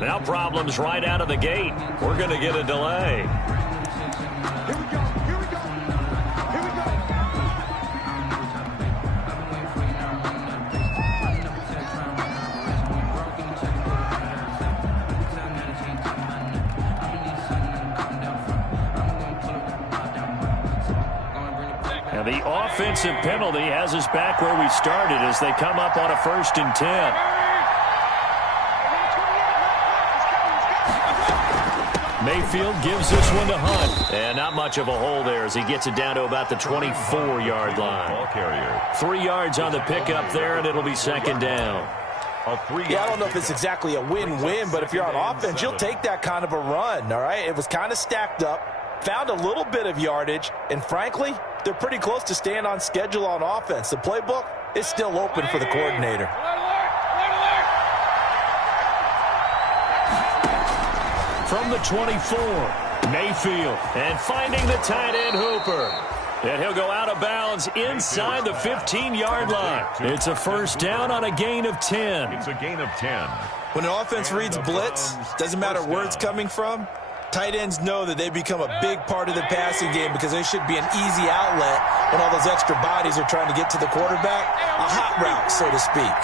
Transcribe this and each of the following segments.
Now problems right out of the gate. We're going to get a delay. Here we go. Here we go. Here we go. And the offensive penalty has us back where we started as they come up on a 1st and 10. Mayfield gives this one to Hunt. And not much of a hole there as he gets it down to about the 24-yard line. Ball carrier. 3 yards on the pickup there, and it'll be 2nd down. Yeah, I don't know if it's exactly a win-win, but if you're on offense, you'll take that kind of a run, all right? It was kind of stacked up, found a little bit of yardage, and frankly, they're pretty close to staying on schedule on offense. The playbook is still open for the coordinator. From the 24, Mayfield, and finding the tight end Hooper. And he'll go out of bounds inside the 15-yard line. It's a 1st down on a gain of 10. It's a gain of 10. When an offense reads blitz, doesn't matter where it's coming from, tight ends know that they become a big part of the passing game because they should be an easy outlet when all those extra bodies are trying to get to the quarterback. A hot route, so to speak.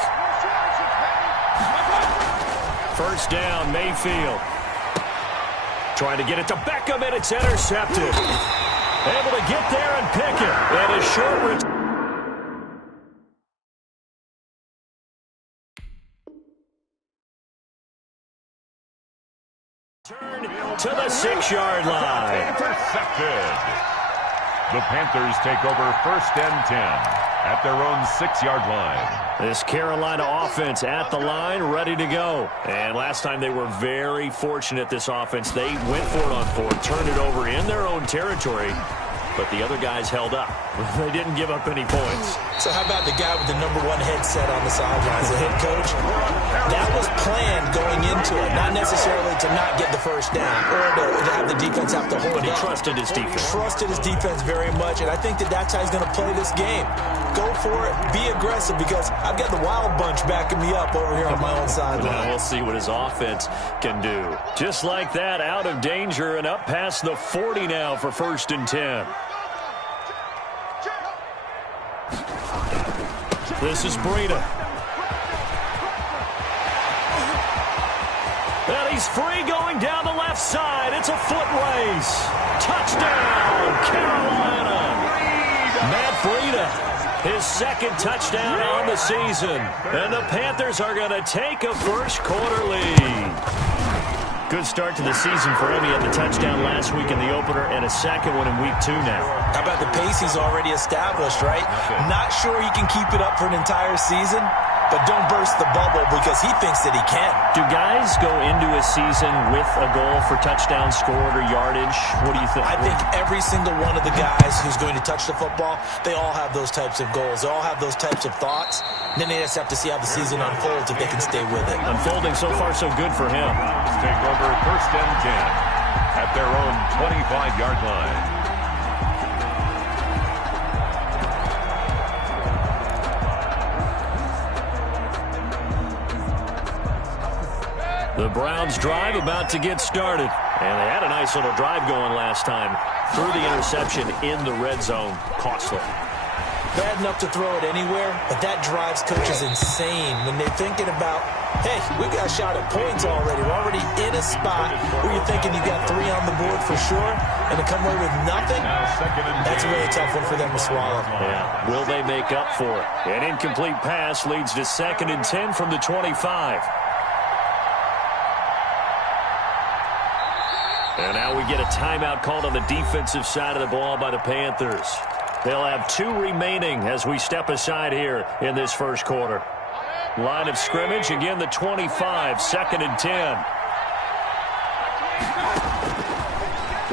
1st down, Mayfield. Trying to get it to Beckham, and it's intercepted. Able to get there and pick it. And a short return to the 6-yard line. Intercepted. The Panthers take over 1st and 10 at their own 6-yard line. This Carolina offense at the line, ready to go. And last time they were very fortunate, this offense. They went for it on 4th, turned it over in their own territory, but the other guys held up. They didn't give up any points. So how about the guy with the #1 headset on the sidelines, the head coach? That was planned going into it, not necessarily to not get the 1st down or to have the defense have to hold But he up. trusted his defense. Trusted his defense very much, and I think that that's how he's going to play this game. Go for it, be aggressive, because I've got the wild bunch backing me up over here on my own sideline. Well, we'll see what his offense can do. Just like that, out of danger and up past the 40 now for 1st and 10. This is Breida. And he's free going down the left side. It's a foot race. Touchdown, Carolina. Matt Breida, his 2nd touchdown on the season. And the Panthers are going to take a 1st quarter lead. Good start to the season for him. He had the touchdown last week in the opener and a 2nd one in week 2 now. How about the pace he's already established, right? Not sure he can keep it up for an entire season, but don't burst the bubble because he thinks that he can. Do guys go into a season with a goal for touchdown scored or yardage? What do you think? I think every single one of the guys who's going to touch the football, they all have those types of goals. They all have those types of thoughts. And then they just have to see how the season unfolds if they can stay with it. Unfolding so far so good for him. Take over 1st and 10 at their own 25-yard line. The Browns drive about to get started. And they had a nice little drive going last time. Threw the interception in the red zone. Costly. Bad enough to throw it anywhere, but that drives coaches insane when they're thinking about, hey, we got a shot at points already. We're already in a spot where you're thinking you got 3 on the board for sure, and to come away with nothing, that's a really tough one for them to swallow. Yeah. Will they make up for it? An incomplete pass leads to 2nd and 10 from the 25. And now we get a timeout called on the defensive side of the ball by the Panthers. They'll have 2 remaining as we step aside here in this 1st quarter. Line of scrimmage, again the 25, 2nd and 10.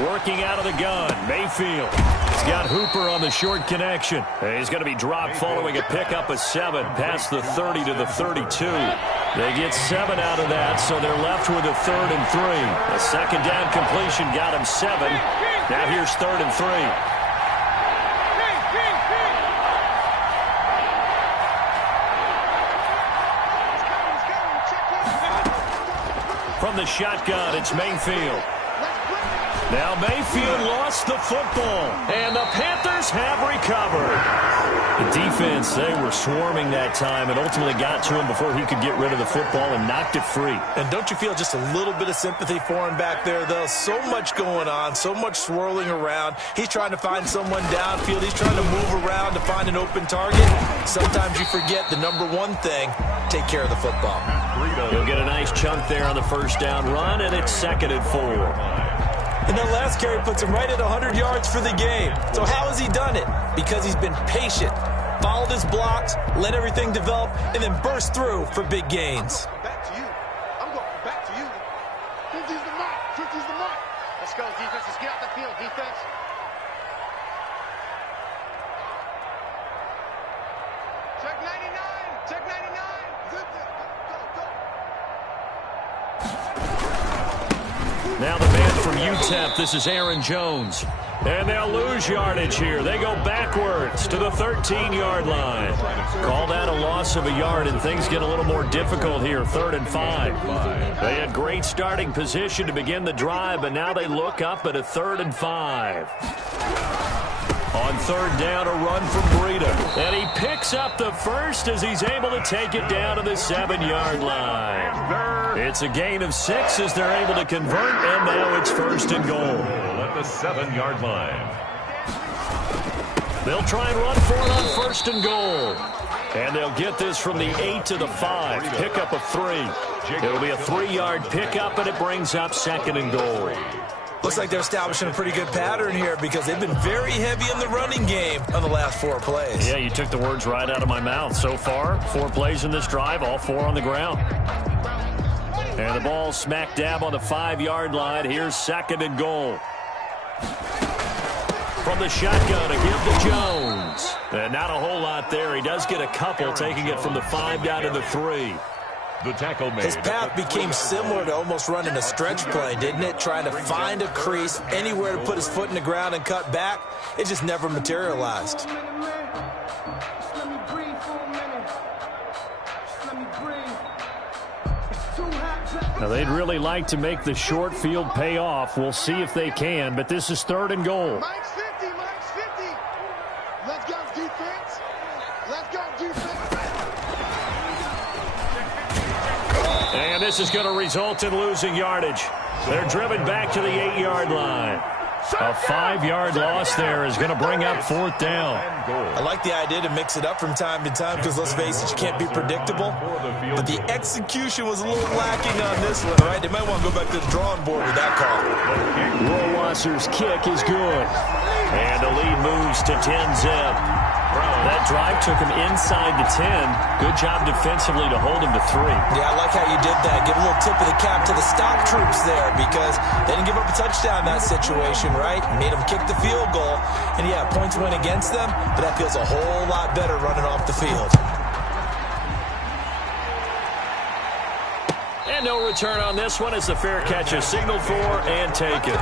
Working out of the gun, Mayfield. He's got Hooper on the short connection. And he's going to be dropped following a pickup of 7 past the 30 to the 32. They get 7 out of that, so they're left with a 3rd and 3. A 2nd down completion got him 7. Now here's 3rd and 3. the shotgun. It's Mayfield. Now Mayfield lost the football, and the Panthers have recovered. The defense, they were swarming that time and ultimately got to him before he could get rid of the football and knocked it free. And don't you feel just a little bit of sympathy for him back there, though? So much going on, so much swirling around. He's trying to find someone downfield. He's trying to move around to find an open target. Sometimes you forget the number one thing, take care of the football. He'll get a nice chunk there on the first down run, and it's 2nd and 4. And that last carry puts him right at 100 yards for the game. So how has he done it? Because he's been patient, followed his blocks, let everything develop, and then burst through for big gains. Back to you. I'm going back to you. 50's the mark. 50's the mark. Let's go, defense. Let's get out the field, defense. Check 99. Check 99. Go, go. Now the man from UTEP, this is Aaron Jones. And they'll lose yardage here. They go backwards to the 13-yard line. Call that a loss of a yard, and things get a little more difficult here, 3rd and 5. They had great starting position to begin the drive, but now they look up at a 3rd and 5. On 3rd down, a run from Breida. And he picks up the first as he's able to take it down to the 7-yard line. It's a gain of 6 as they're able to convert, and now it's 1st and goal. At the 7-yard line. They'll try and run for it on 1st and goal. And they'll get this from the 8 to the 5. Pickup of 3. It'll be a 3-yard pickup, and it brings up 2nd and goal. Looks like they're establishing a pretty good pattern here because they've been very heavy in the running game on the last 4 plays. Yeah, you took the words right out of my mouth. So far, 4 plays in this drive, all 4 on the ground. And the ball smack dab on the 5-yard line. Here's 2nd and goal. From the shotgun to give to Jones. And not a whole lot there. He does get a couple, taking it from the 5 down to the 3. The tackle made. His path became similar to almost running a stretch play, didn't it? Trying to find a crease, anywhere to put his foot in the ground and cut back. It just never materialized. Now, they'd really like to make the short field pay off. We'll see if they can, but this is 3rd and goal. Mike's 50. Mike's 50. Let's go, defense. Let's go, defense. And this is going to result in losing yardage. They're driven back to the 8-yard line. A 5-yard loss there is going to bring up 4th down. I like the idea to mix it up from time to time because, let's face it, you can't be predictable. But the execution was a little lacking on this one, right? They might want to go back to the drawing board with that call. Rohrwasser's kick is good. And the lead moves to 10-zip. That drive took him inside the 10. Good job defensively to hold him to 3. Yeah, I like how you did that. Give a little tip of the cap to the stop troops there because they didn't give up a touchdown in that situation, right? Made them kick the field goal. And, yeah, points went against them, but that feels a whole lot better running off the field. And no return on this one as the fair catch is signaled for and taken.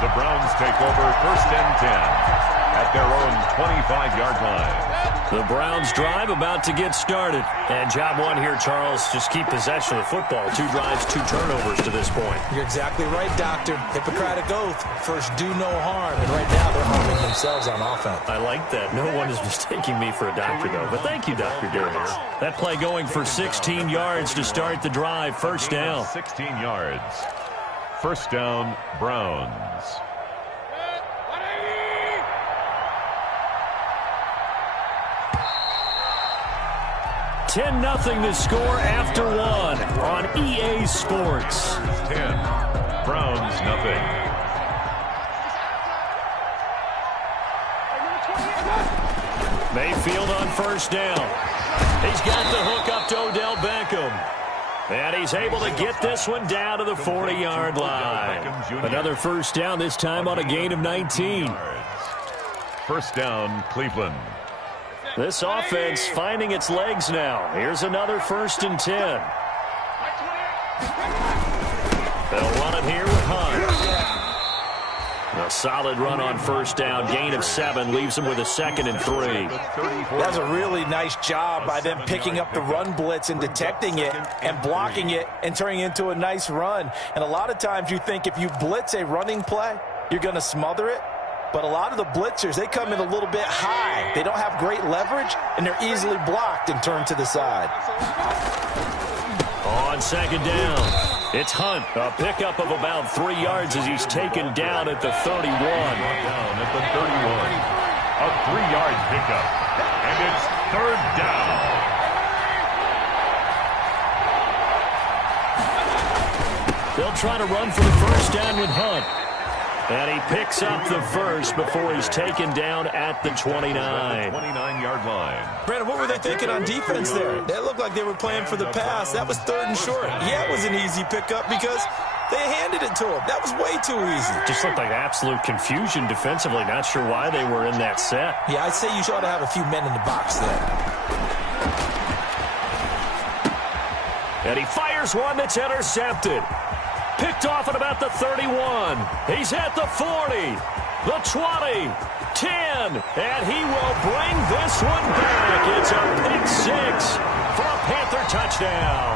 The Browns take over 1st and 10 at their own 25-yard line. The Browns drive about to get started. And job one here, Charles, just keep possession of the football. 2 drives, 2 turnovers to this point. You're exactly right, Doctor. Hippocratic oath. First, do no harm. And right now, they're harming themselves on offense. I like that. No one is mistaking me for a doctor, though. But thank you, Dr. Darius. That play going for 16 yards to start the drive. First down. 16 yards. First down, Browns. 10-0 the score after 1 on EA Sports. 10. Browns, nothing. Mayfield on first down. He's got the hook up to Odell Beckham. And he's able to get this one down to the 40-yard line. Another first down, this time on a gain of 19. First down, Cleveland. This offense finding its legs now. Here's another 1st and 10. They'll run it here with Hunt. A solid run on first down, gain of 7, leaves them with a 2nd and 3. That's a really nice job by them picking up the run blitz and detecting it and blocking it and turning it into a nice run. And a lot of times you think if you blitz a running play, you're going to smother it. But a lot of the blitzers, they come in a little bit high. They don't have great leverage, and they're easily blocked and turned to the side. On 2nd down. It's Hunt, a pickup of about 3 yards as he's taken down at the 31. Down at the 31. A 3-yard pickup. And it's 3rd down. They'll try to run for the first down with Hunt. And he picks up the first before he's taken down at the 29. 29-yard line. Brandon, what were they thinking on defense there? They looked like they were playing for the pass. That was 3rd and short. Yeah, it was an easy pickup because they handed it to him. That was way too easy. Just looked like absolute confusion defensively. Not sure why they were in that set. Yeah, I'd say you ought to have a few men in the box there. And he fires one that's intercepted. Picked off at about the 31. He's at the 40, the 20, 10, and he will bring this one back. It's a pick 6 for a Panther touchdown.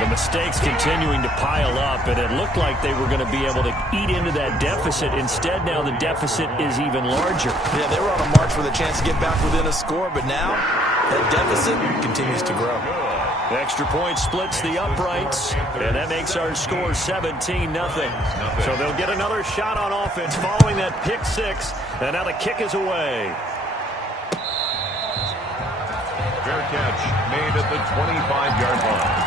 The mistakes continuing to pile up, and it looked like they were going to be able to eat into that deficit. Instead, now the deficit is even larger. Yeah, they were on a march with a chance to get back within a score, but now that deficit continues to grow. Extra point splits the uprights, and that makes our score 17-0. So they'll get another shot on offense following that pick 6, and now the kick is away. Fair catch made at the 25-yard line.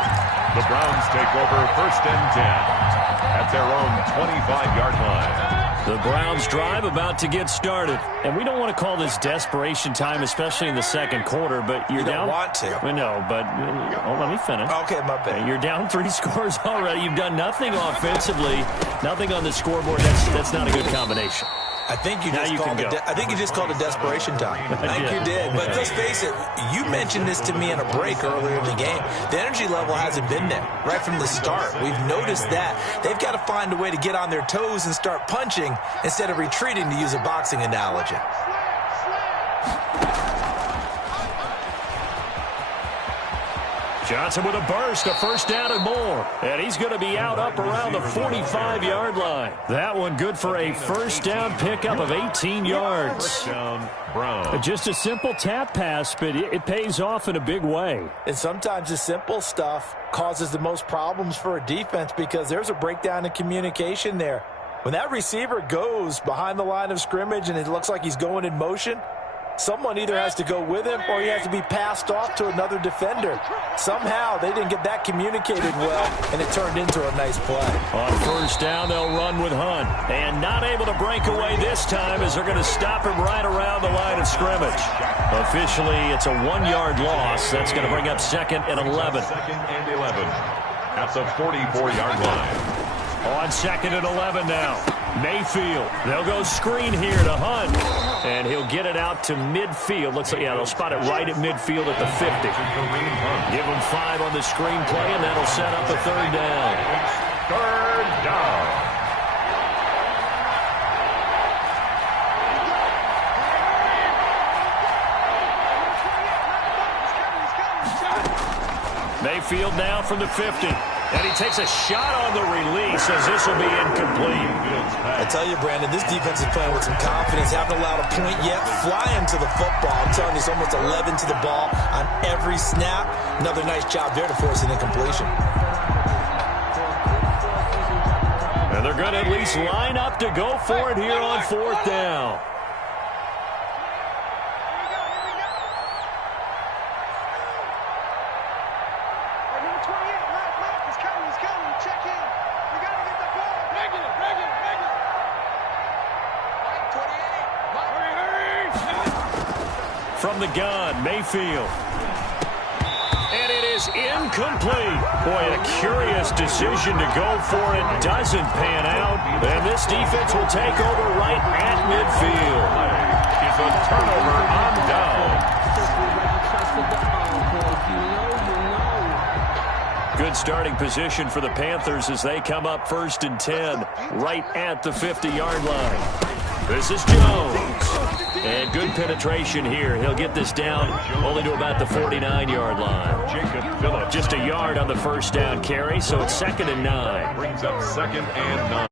The Browns take over 1st and 10 at their own 25-yard line. The Browns drive about to get started. And we don't want to call this desperation time, especially in the 2nd quarter, but you're down. You don't want to. We know, but let me finish. Okay, my bad. You're down 3 scores already. You've done nothing offensively, nothing on the scoreboard. That's not a good combination. I think you just called it desperation time. I think you did. But let's face it, you mentioned this to me in a break earlier in the game. The energy level hasn't been there right from the start. We've noticed that. They've got to find a way to get on their toes and start punching instead of retreating, to use a boxing analogy. Johnson with a burst, a first down and more. And he's going to be out up around the 45-yard line. That one good for a first down pickup of 18 yards. First down, Brown. Just a simple tap pass, but it pays off in a big way. And sometimes the simple stuff causes the most problems for a defense because there's a breakdown in communication there. When that receiver goes behind the line of scrimmage and it looks like he's going in motion, someone either has to go with him or he has to be passed off to another defender. Somehow they didn't get that communicated well, and it turned into a nice play. On first down, they'll run with Hunt. And not able to break away this time as they're going to stop him right around the line of scrimmage. Officially, it's a 1-yard loss. That's going to bring up 2nd and 11. 2nd and 11 at the 44-yard line. On 2nd and 11 now. Mayfield. They'll go screen here to Hunt. And he'll get it out to midfield. Looks like, yeah, they'll spot it right at midfield at the 50. Give him 5 on the screen play, and that'll set up a 3rd down. 3rd down. Mayfield now from the 50. And he takes a shot on the release as this will be incomplete. I tell you, Brandon, this defense is playing with some confidence. Haven't allowed a point yet. Flying to the football. I'm telling you, it's almost 11 to the ball on every snap. Another nice job there to force an incompletion. And they're going to at least line up to go for it here on 4th down. From the gun, Mayfield. And it is incomplete. Boy, a curious decision to go for it. Doesn't pan out. And this defense will take over right at midfield. It's a turnover on down. Good starting position for the Panthers as they come up 1st and 10, right at the 50-yard line. This is Jones. And good penetration here. He'll get this down only to about the 49-yard line. Jacob Phillips. Just a yard on the first down carry, so it's 2nd and 9. Brings up 2nd and 9.